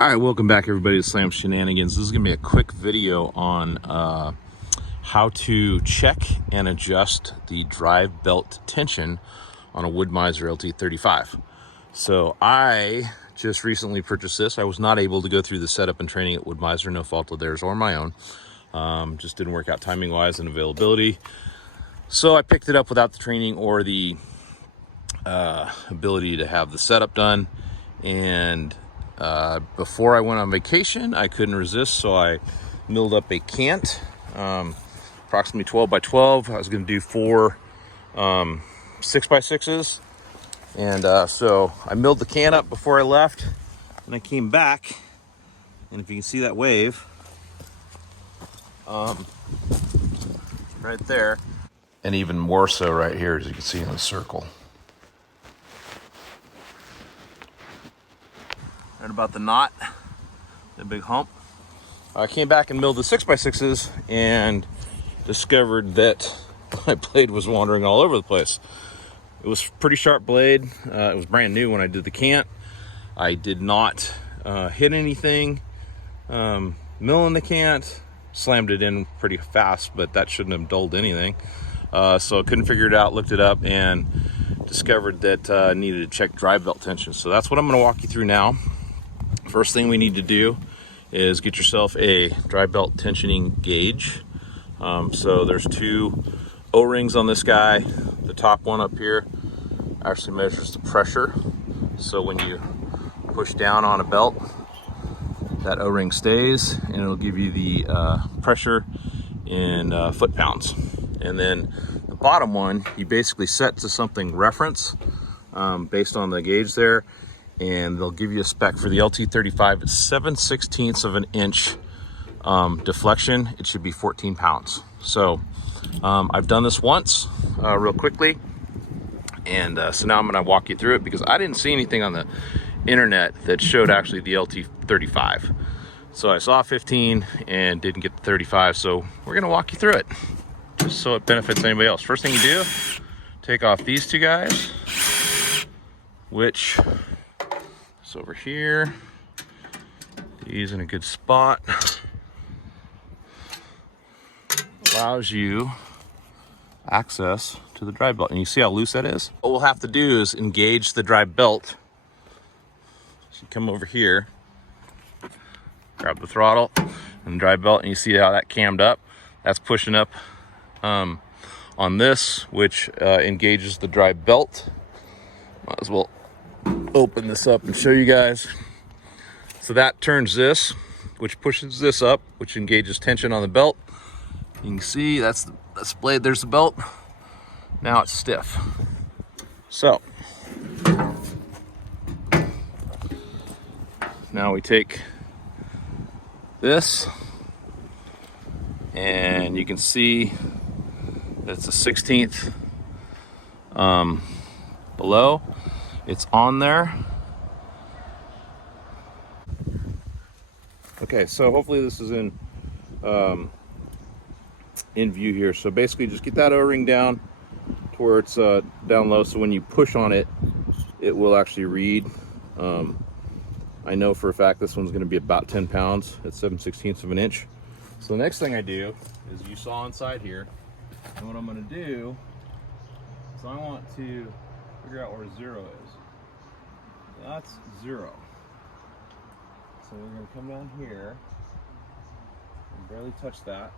All right, welcome back everybody to Slam Shenanigans. This is gonna be a quick video on how to check and adjust the drive belt tension on a Woodmizer LT35. So I just recently purchased this. I was not able to go through the setup and training at Woodmizer, no fault of theirs or my own. Just didn't work out timing wise and availability. So I picked it up without the training or the ability to have the setup done. And before I went on vacation, I couldn't resist, so I milled up a cant, approximately 12 by 12. I was going to do 4 6x6s, and so I milled the can up before I left, and I came back, and if you can see that wave right there, and even more so right here, as you can see in the circle. Right about the knot, the big hump. I came back and milled the 6x6s and discovered that my blade was wandering all over the place. It was a pretty sharp blade. It was brand new when I did the cant. I did not hit anything milling the cant. Slammed it in pretty fast, but that shouldn't have dulled anything. So I couldn't figure it out, looked it up, and discovered that I needed to check drive belt tension. So that's what I'm gonna walk you through now. First thing we need to do is get yourself a drive belt tensioning gauge. So there's 2 O-rings on this guy. The top one up here actually measures the pressure. So when you push down on a belt, that O-ring stays, and it'll give you the pressure in foot-pounds. And then the bottom one, you basically set to something reference based on the gauge there, and they'll give you a spec for the LT35. It's 7/16 of an inch deflection. It should be 14 pounds. So I've done this once real quickly, and so now I'm going to walk you through it, because I didn't see anything on the internet that showed actually the LT35. So I saw 15 and didn't get the 35, so we're going to walk you through it just so it benefits anybody else. First thing you do, take off these 2 guys, which is over here. These in a good spot. Allows you access to the drive belt, and you see how loose that is? What we'll have to do is engage the drive belt. So you come over here, grab the throttle and the drive belt, and you see how that cammed up? That's pushing up on this, which engages the drive belt. Might as well open this up and show you guys. So that turns this, which pushes this up, which engages tension on the belt. You can see that's the blade, there's the belt. Now it's stiff. So now we take this, and you can see that it's a 1/16 below. It's on there. Okay, so hopefully this is in view here. So basically just get that O-ring down to where it's down low, so when you push on it, it will actually read. I know for a fact this one's going to be about 10 pounds at 7/16 of an inch. So the next thing I do is, you saw inside here, and what I'm going to do is I want to figure out where 0 is. So that's 0. So we're going to come down here and barely touch that.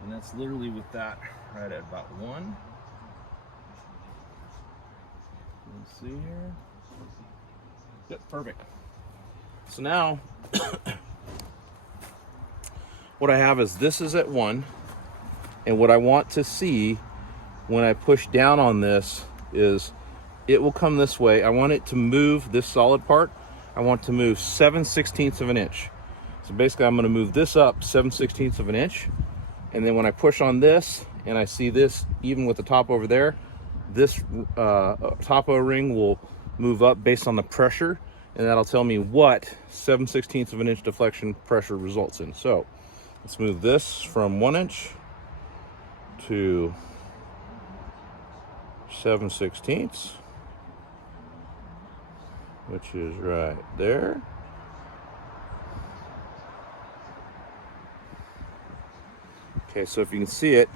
And that's literally with that right at about 1. You can see here. Yep, perfect. So now what I have is, this is at 1, and what I want to see when I push down on this is it will come this way. I want it to move this solid part. I want to move 7/16 of an inch. So basically I'm going to move this up 7/16 of an inch, and then when I push on this and I see this, even with the top over there, this top O-ring will move up based on the pressure, and that'll tell me what 7/16 of an inch deflection pressure results in. So let's move this from 1 inch to 7/16, which is right there. Okay, so if you can see it,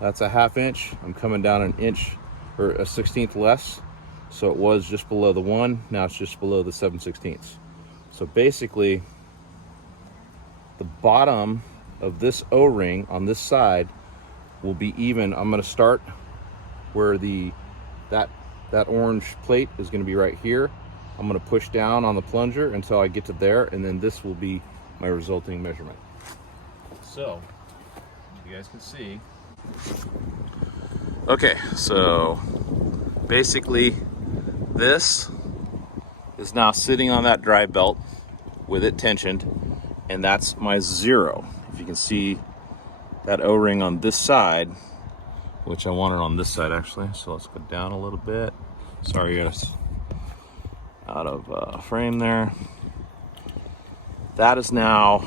that's a 1/2 inch. I'm coming down an inch or a 1/16 less. So it was just below the 1, now it's just below the 7/16. So basically, the bottom of this O-ring on this side will be even. I'm gonna start where that orange plate is gonna be right here. I'm gonna push down on the plunger until I get to there, and then this will be my resulting measurement. So, you guys can see. Okay, so basically this is now sitting on that drive belt with it tensioned, and that's my 0. If you can see that O-ring on this side, which I want it on this side actually, so let's go down a little bit. Sorry guys, out of frame there. That is now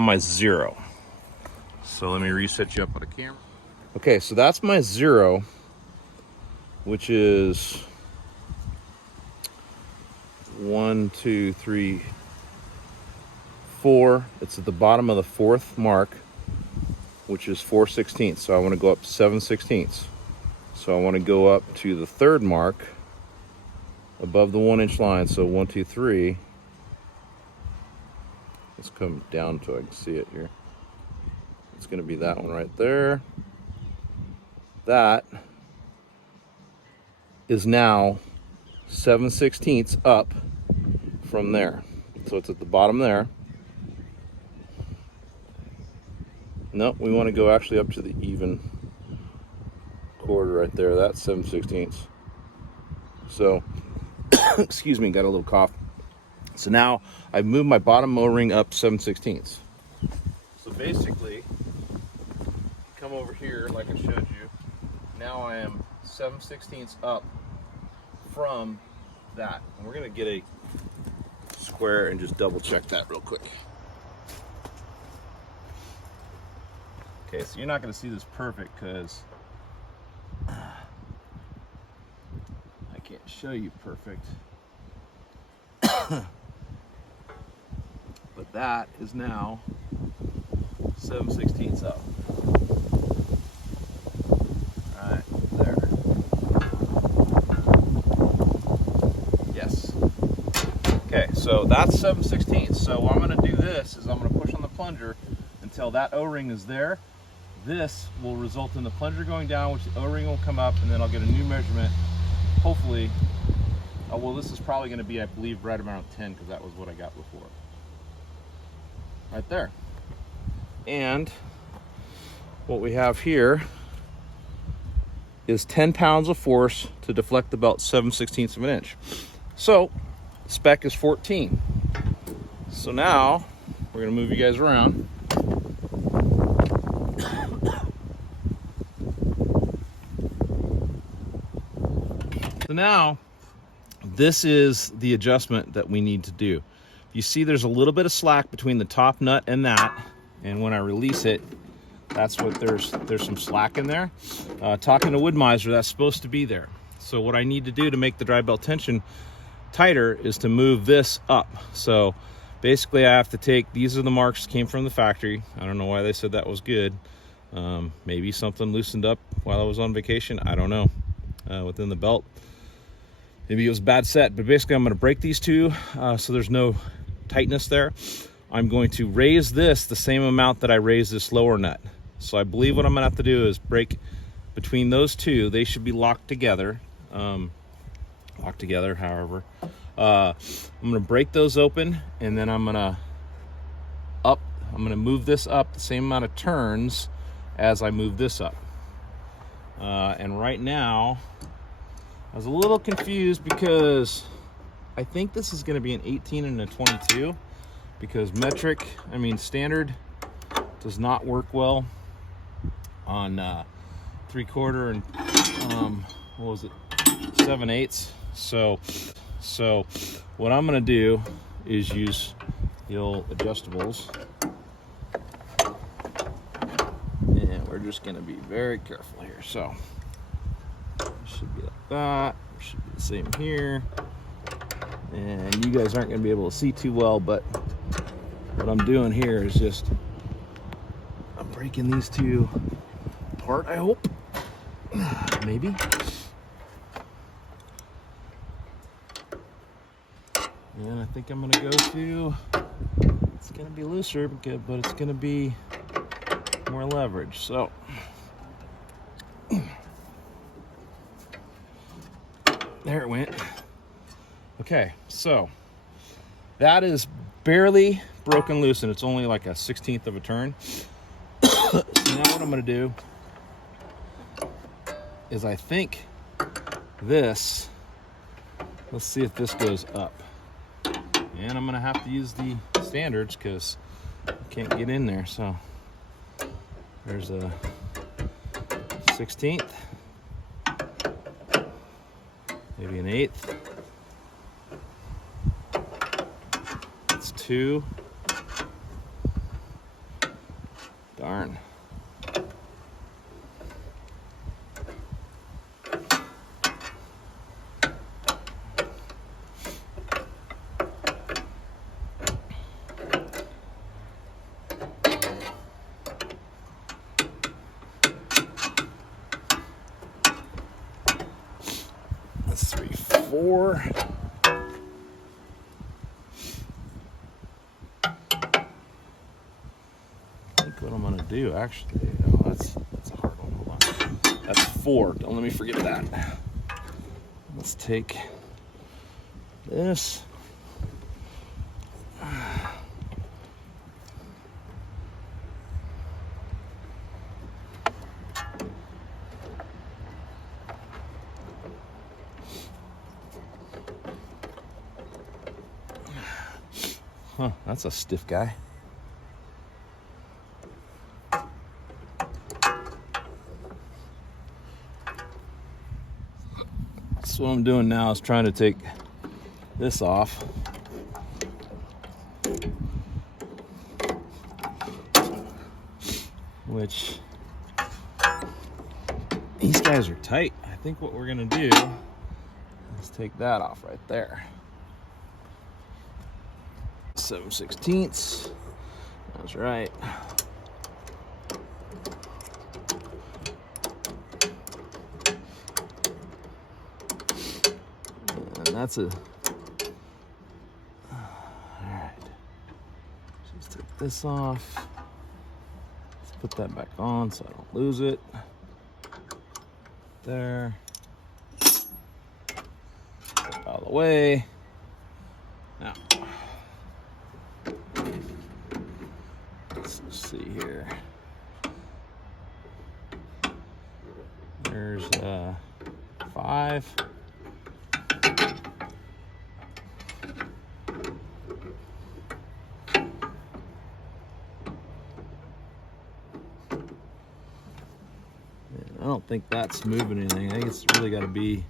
my 0. So let me reset you up on the camera. Okay, so that's my 0, which is 1, 2, 3, 4. It's at the bottom of the 4th mark, which is 4/16. So I want to go up 7/16. So I want to go up to the 3rd mark above the 1 inch line. So 1, 2, 3. Let's come down so I can see it here. It's going to be that one right there. That is now 7/16 up from there. So it's at the bottom there. No, we want to go actually up to the even quarter right there. That's 7/16. So, excuse me, got a little cough. So now I've moved my bottom O-ring up 7/16. So basically, come over here like I showed you. Now I am 7/16 up from that. And we're gonna get a square and just double check that real quick. Okay, so you're not gonna see this perfect because I can't show you perfect. But that is now 7/16 up. Right there. Yes. Okay, so that's 7/16. So what I'm going to do this is I'm going to push on the plunger until that O-ring is there. This will result in the plunger going down, which the O-ring will come up, and then I'll get a new measurement. Hopefully, well, this is probably going to be, I believe, right around 10 because that was what I got before. Right there. And what we have here is 10 pounds of force to deflect the belt 7/16 of an inch. So spec is 14. So now we're going to move you guys around. So now this is the adjustment that we need to do. You see there's a little bit of slack between the top nut and that, and when I release it, that's what there's some slack in there. Talking to Woodmizer, that's supposed to be there. So what I need to do to make the drive belt tension tighter is to move this up. So basically I have to take, these are the marks that came from the factory. I don't know why they said that was good. Maybe something loosened up while I was on vacation, I don't know, within the belt. Maybe it was a bad set, but basically I'm going to break these two so there's no tightness there. I'm going to raise this the same amount that I raised this lower nut. So I believe what I'm going to have to do is break between those two. They should be locked together. However. I'm going to break those open, and then I'm going to move this up the same amount of turns as I move this up. And right now, I was a little confused because I think this is going to be an 18 and a 22 because standard does not work well on 3/4 and what was it, 7/8. So what I'm going to do is use the old adjustables, and we're just going to be very careful here. So it should be like that. It should be the same here. And you guys aren't going to be able to see too well, but what I'm doing here is just, I'm breaking these two apart, I hope. Maybe. And I think I'm gonna go to, it's gonna be looser, but it's gonna be more leverage. So there it went. Okay, so that is barely broken loose, and it's only like a 1/16 of a turn. So now what I'm gonna do is, I think this, let's see if this goes up. And I'm gonna have to use the standards because I can't get in there. So there's a 1/16, maybe an 1/8. That's 2. Darn. That's 3, 4. I think what I'm gonna do, actually, oh, that's a hard one. Hold on. That's 4. Don't let me forget that. Let's take this. Huh, that's a stiff guy. So what I'm doing now is trying to take this off. Which, these guys are tight. I think what we're gonna do is take that off right there. 7/16. That's right. And that's a, all right. Just take this off. Let's put that back on so I don't lose it. There. Out of the way. Now, let's see here. There's 5. I don't think that's moving anything. I think it's really got to be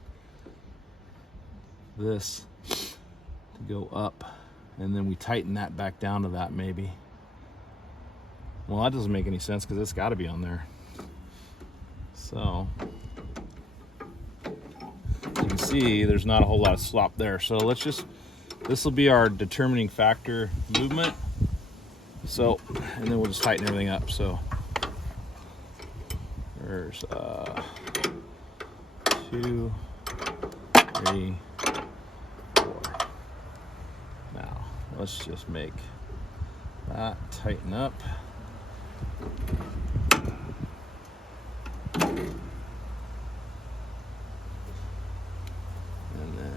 this to go up, and then we tighten that back down to that maybe. Well, that doesn't make any sense because it's got to be on there. So you can see there's not a whole lot of slop there. So let's just, this will be our determining factor movement. So, and then we'll just tighten everything up. So there's 2, 3, 4. Now let's just make that tighten up. And then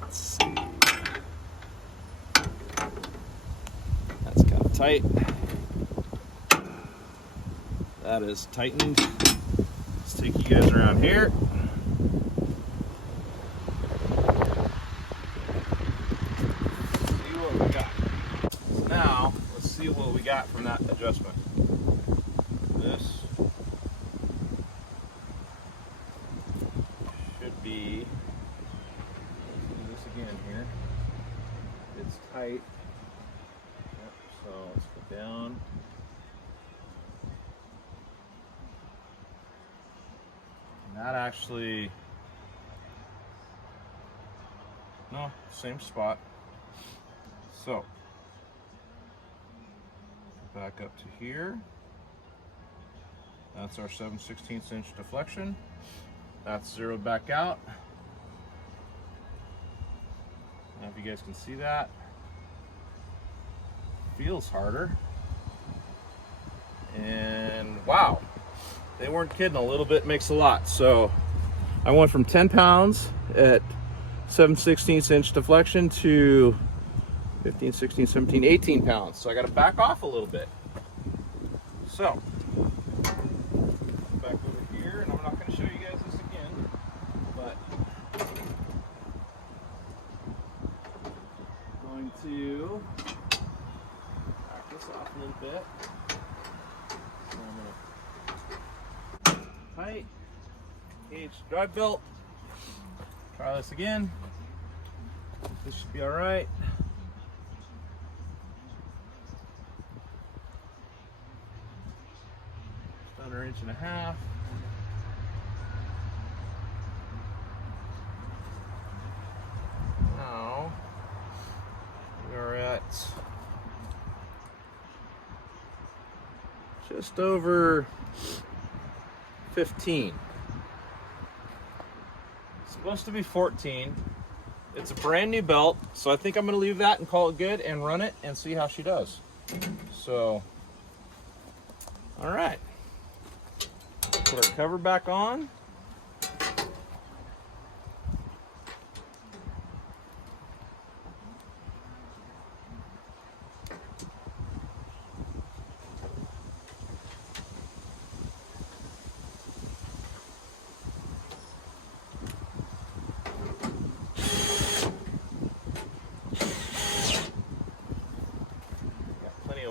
let's see. That's kind of tight. That is tightened. Let's take you guys around here. See what we got. So now, let's see what we got from that adjustment. This should be, let's do this again here. It's tight. Yep, so let's go down. That actually, no, same spot. So back up to here. That's our 7/16 inch deflection. That's zeroed back out. I don't know if you guys can see that. Feels harder. And wow, they weren't kidding. A little bit makes a lot. So I went from 10 pounds at 7/16 inch deflection to 15, 16, 17, 18 pounds. So I got to back off a little bit. So back over here, and I'm not going to show you guys this again, but I'm going to back this off a little bit. So I'm going to tight, gauge drive belt. Try this again. This should be all right. Just under 1.5 inches. Now we are at just over 15. Supposed to be 14. It's a brand new belt, so I think I'm gonna leave that and call it good and run it and see how she does. So, all right. Put our cover back on.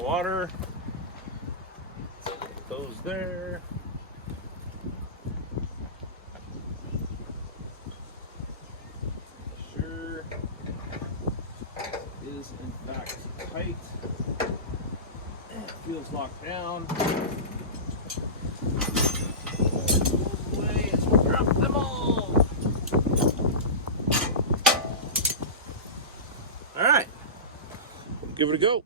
Water, those there. Sure is in fact tight and it feels locked down. Away as we drop them all. All right, give it a go.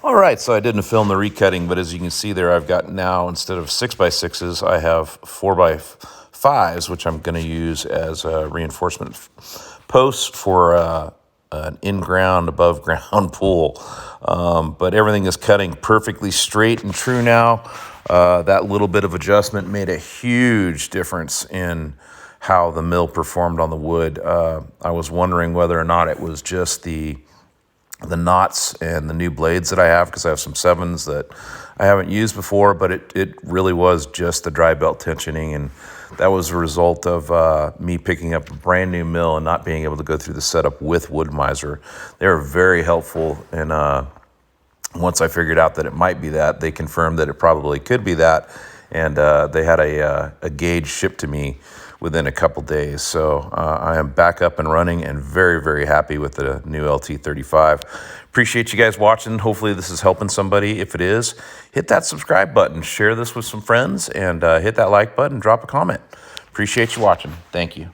All right, so I didn't film the recutting, but as you can see there, I've got now, instead of 6x6s, I have 4x5s, which I'm going to use as reinforcement posts for an in-ground, above-ground pool. But everything is cutting perfectly straight and true now. That little bit of adjustment made a huge difference in how the mill performed on the wood. I was wondering whether or not it was just the knots and the new blades that I have, because I have some 7s that I haven't used before, but it really was just the dry belt tensioning, and that was a result of me picking up a brand new mill and not being able to go through the setup with Woodmizer. They were very helpful, and once I figured out that it might be that, they confirmed that it probably could be that, and they had a gauge shipped to me within a couple days. So I am back up and running and very, very happy with the new LT35. Appreciate you guys watching. Hopefully this is helping somebody. If it is, hit that subscribe button, share this with some friends, and hit that like button, drop a comment. Appreciate you watching. Thank you.